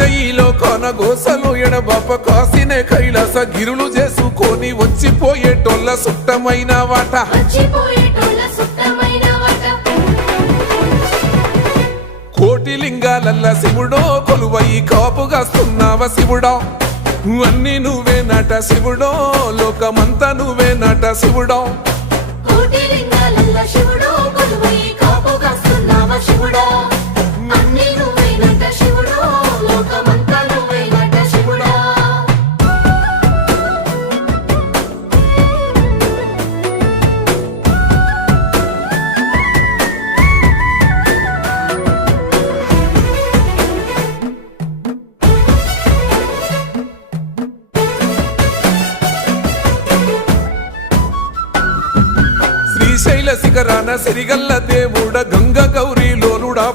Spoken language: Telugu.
శ్రీశైలో కొనగోసలు ఎడబాప కాసినే కైలాస గిరులు చేసుకొని వచ్చిపోయేటోళ్ళ సుట్టమైన వాట కోటి లింగాలల్ల శివుడో కొలువై కాపుగాస్తున్నావ శివుడా అన్ని నువ్వే నట శివుడో లోకమంతా నువ్వే నట శివుడో శ్రీశైల శిఖరాన సిరిగల్ల దేవుడ గంగ గౌరీ లోలుడా